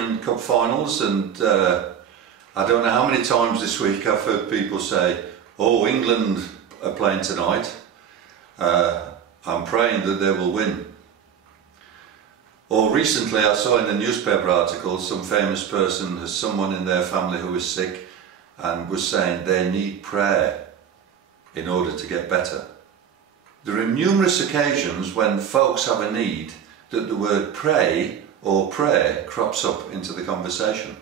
European Cup finals, and I don't know how many times this week I've heard people say, oh, England are playing tonight, I'm praying that they will win. Or recently I saw in a newspaper article some famous person has someone in their family who is sick and was saying they need prayer in order to get better. There are numerous occasions when folks have a need that the word pray or prayer crops up into the conversation.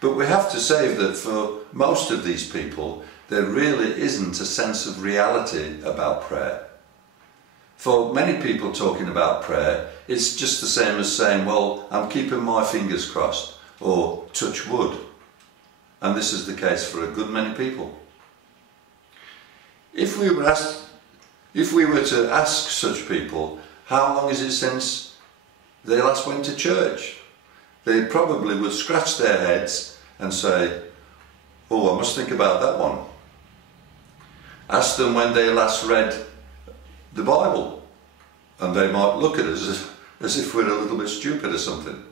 But we have to say that for most of these people there really isn't a sense of reality about prayer. For many people talking about prayer, it's just the same as saying, well, I'm keeping my fingers crossed, or touch wood. And this is the case for a good many people. If we were to ask such people, how long is it since they last went to church? They probably would scratch their heads and say, oh, I must think about that one. Ask them when they last read the Bible, and they might look at us as if we're a little bit stupid or something.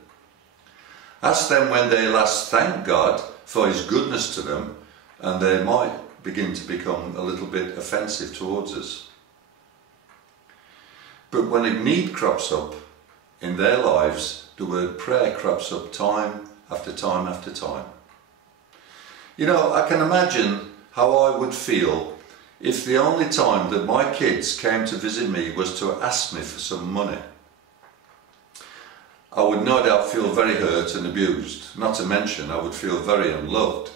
Ask them when they last thanked God for His goodness to them, and they might begin to become a little bit offensive towards us. But when a need crops up in their lives, the word prayer crops up time after time after time. You know, I can imagine how I would feel if the only time that my kids came to visit me was to ask me for some money. I would no doubt feel very hurt and abused, not to mention I would feel very unloved.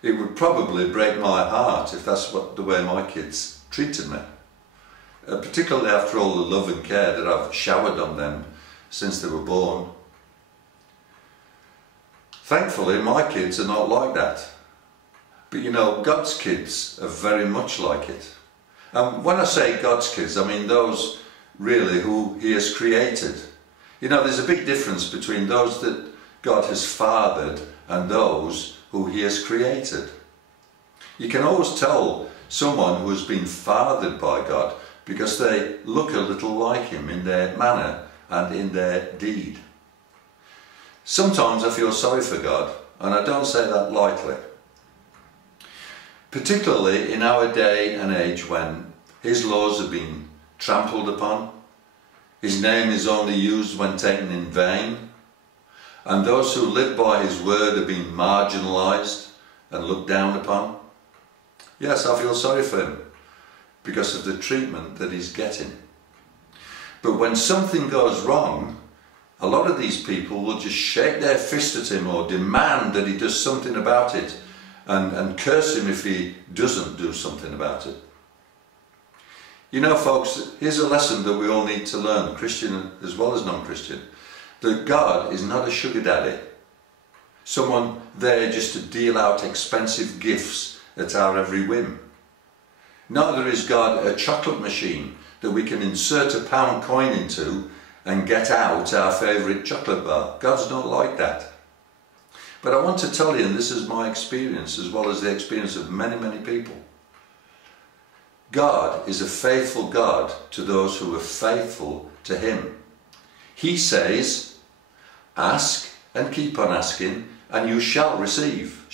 It would probably break my heart if that's the way my kids treated me, particularly after all the love and care that I've showered on them since they were born. Thankfully, my kids are not like that. But you know, God's kids are very much like it. And when I say God's kids, I mean those really who He has created. You know, there's a big difference between those that God has fathered and those who He has created. You can always tell someone who has been fathered by God because they look a little like Him in their manner and in their deed. Sometimes I feel sorry for God, and I don't say that lightly. Particularly in our day and age when His laws have been trampled upon, His name is only used when taken in vain, and those who live by His word are being marginalised and looked down upon. Yes, I feel sorry for Him because of the treatment that He's getting. But when something goes wrong, a lot of these people will just shake their fist at Him or demand that He does something about it, and curse Him if He doesn't do something about it. You know, folks, here's a lesson that we all need to learn, Christian as well as non-Christian, that God is not a sugar daddy, someone there just to deal out expensive gifts at our every whim. Neither is God a chocolate machine that we can insert a pound coin into and get out our favourite chocolate bar. God's not like that. But I want to tell you, and this is my experience as well as the experience of many, many people, God is a faithful God to those who are faithful to Him. He says, ask and keep on asking, and you shall receive,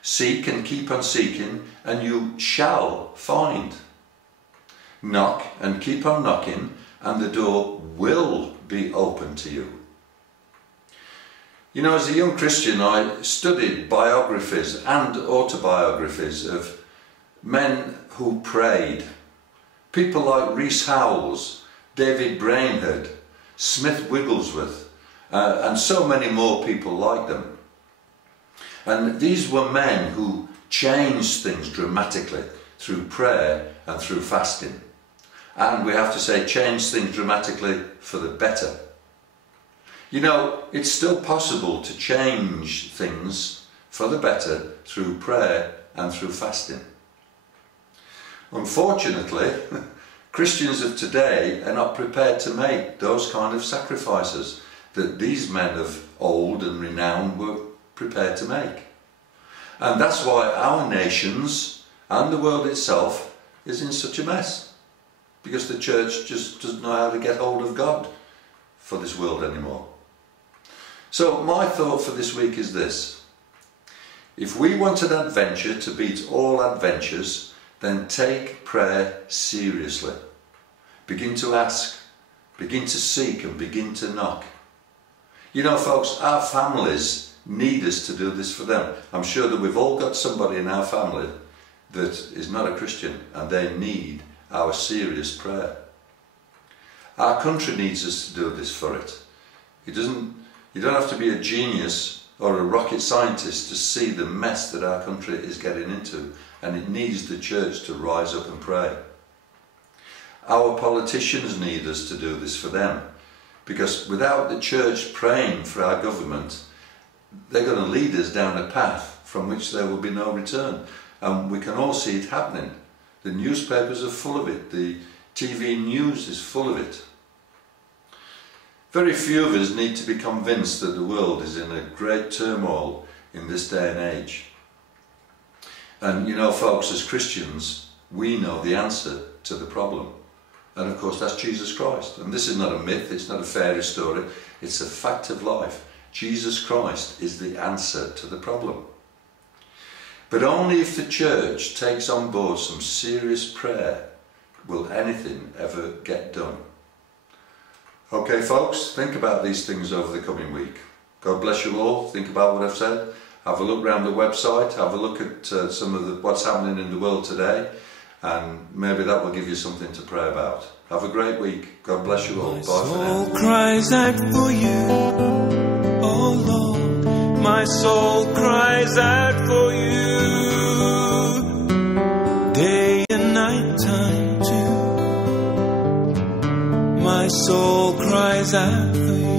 Seek and keep on seeking, and you shall find. Knock and keep on knocking, and the door will be open to you. You know, as a young Christian, I studied biographies and autobiographies of men who prayed. People like Rees Howells, David Brainerd, Smith Wigglesworth, and so many more people like them. And these were men who changed things dramatically through prayer and through fasting. And we have to say, changed things dramatically for the better. You know, it's still possible to change things for the better through prayer and through fasting. Unfortunately, Christians of today are not prepared to make those kind of sacrifices that these men of old and renown were prepared to make. And that's why our nations and the world itself is in such a mess, because the church just doesn't know how to get hold of God for this world anymore. So my thought for this week is this: if we want an adventure to beat all adventures, then take prayer seriously. Begin to ask, begin to seek, and begin to knock. You know, folks, our families need us to do this for them. I'm sure that we've all got somebody in our family that is not a Christian, and they need our serious prayer. Our country needs us to do this for it. You don't have to be a genius or a rocket scientist to see the mess that our country is getting into, and it needs the church to rise up and pray. Our politicians need us to do this for them, because without the church praying for our government, they're going to lead us down a path from which there will be no return. And we can all see it happening. The newspapers are full of it. The TV news is full of it. Very few of us need to be convinced that the world is in a great turmoil in this day and age. And you know, folks, as Christians, we know the answer to the problem. And of course, that's Jesus Christ. And this is not a myth, it's not a fairy story, it's a fact of life. Jesus Christ is the answer to the problem. But only if the church takes on board some serious prayer will anything ever get done. Okay, folks, think about these things over the coming week. God bless you all. Think about what I've said. Have a look around the website. Have a look at some of what's happening in the world today. And maybe that will give you something to pray about. Have a great week. God bless you all. Bye for now. My soul cries out for you, oh Lord. My soul cries out for you, day and night time too. My soul cries out for you.